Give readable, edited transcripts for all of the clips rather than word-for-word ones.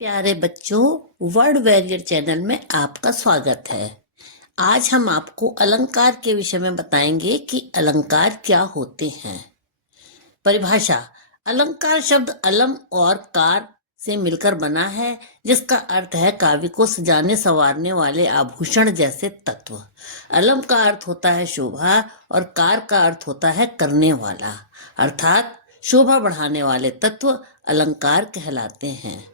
प्यारे बच्चों, word warrior channel में आपका स्वागत है। आज हम आपको अलंकार के विषय में बताएंगे कि अलंकार क्या होते हैं। परिभाषा: अलंकार शब्द अलम और कार से मिलकर बना है, जिसका अर्थ है काव्य को सजाने संवारने वाले आभूषण जैसे तत्व। अलम का अर्थ होता है शोभा और कार का अर्थ होता है करने वाला, अर्थात शोभा बढ़ाने वाले तत्व अलंकार कहलाते हैं।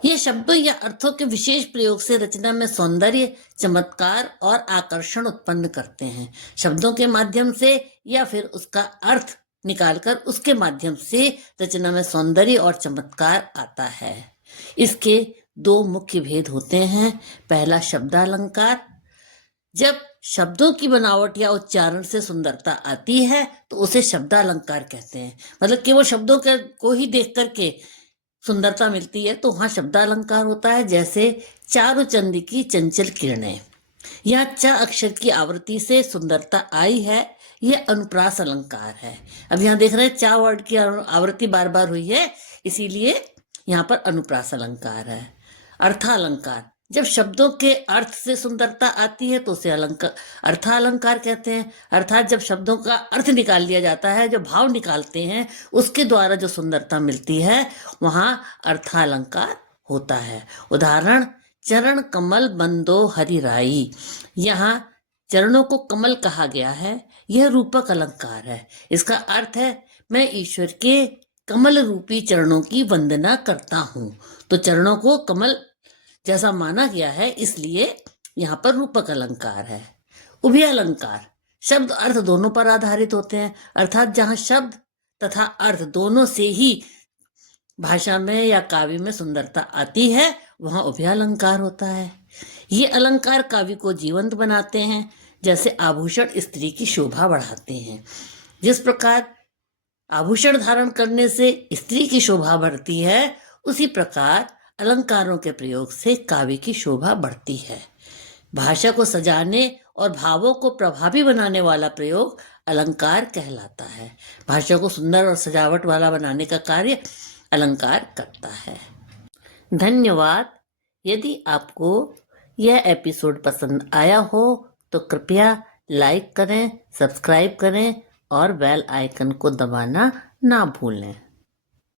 ये शब्दों या अर्थों के विशेष प्रयोग से रचना में सौंदर्य, चमत्कार और आकर्षण उत्पन्न करते हैं। शब्दों के माध्यम से या फिर उसका अर्थ निकालकर उसके माध्यम से रचना में सौंदर्य और चमत्कार आता है। इसके दो मुख्य भेद होते हैं। पहला शब्दालंकार। जब शब्दों की बनावट या उच्चारण से सुंदरता आती है तो उसे शब्दालंकार कहते हैं। मतलब कि वो शब्दों को ही देख करके सुंदरता मिलती है तो वहां शब्दालंकार होता है। जैसे चारु चंद की चंचल किरणें, यहाँ च अक्षर की आवृत्ति से सुंदरता आई है, यह अनुप्रास अलंकार है। अब यहाँ देख रहे हैं चा वर्ड की आवृत्ति बार बार हुई है, इसीलिए यहाँ पर अनुप्रास अलंकार है। अर्थालंकार: जब शब्दों के अर्थ से सुंदरता आती है तो उसे अर्थालंकार कहते हैं। अर्थात जब शब्दों का अर्थ निकाल लिया जाता है, जो भाव निकालते हैं उसके द्वारा जो सुंदरता मिलती है वहां अर्थालंकार होता है। उदाहरण: चरण कमल बंदो हरिराई। यहाँ चरणों को कमल कहा गया है, यह रूपक अलंकार है। इसका अर्थ है मैं ईश्वर के कमल रूपी चरणों की वंदना करता हूं। तो चरणों को कमल जैसा माना गया है, इसलिए यहाँ पर रूपक अलंकार है। उभय अलंकार: शब्द अर्थ दोनों पर आधारित होते हैं, अर्थात जहां शब्द तथा अर्थ दोनों से ही भाषा में या काव्य में सुंदरता आती है वहां उभय अलंकार होता है। ये अलंकार काव्य को जीवंत बनाते हैं। जैसे आभूषण स्त्री की शोभा बढ़ाते हैं। जिस प्रकार आभूषण धारण करने से स्त्री की शोभा बढ़ती है, उसी प्रकार अलंकारों के प्रयोग से काव्य की शोभा बढ़ती है। भाषा को सजाने और भावों को प्रभावी बनाने वाला प्रयोग अलंकार कहलाता है। भाषा को सुंदर और सजावट वाला बनाने का कार्य अलंकार करता है। धन्यवाद। यदि आपको यह एपिसोड पसंद आया हो तो कृपया लाइक करें, सब्सक्राइब करें और बेल आइकन को दबाना ना भूलें।